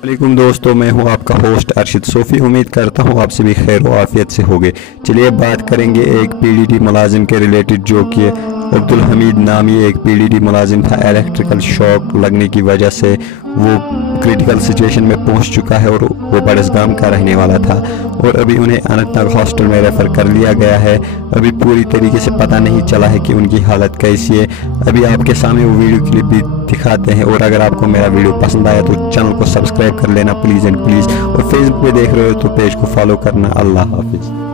वालेकुम दोस्तों, मैं हूं आपका होस्ट अरशद सोफ़ी। उम्मीद करता हूं आप सभी खैर व आफियत से होंगे। चलिए बात करेंगे एक पीडीडी मुलाजिम के रिलेटेड, जो कि अब्दुल हमीद नामी एक पीडीडी मुलाजिम था। इलेक्ट्रिकल शॉक लगने की वजह से वो क्रिटिकल सिचुएशन में पहुंच चुका है और वो बड़सगाम का रहने वाला था और अभी उन्हें अनंतनाग हॉस्टल में रेफ़र कर लिया गया है। अभी पूरी तरीके से पता नहीं चला है कि उनकी हालत कैसी है। अभी आपके सामने वो वीडियो क्लिप भी दिखाते हैं। और अगर आपको मेरा वीडियो पसंद आया तो चैनल को सब्सक्राइब कर लेना प्लीज़ एंड प्लीज़, और फेसबुक पे देख रहे हो तो पेज को फॉलो करना। अल्लाह हाफिज़।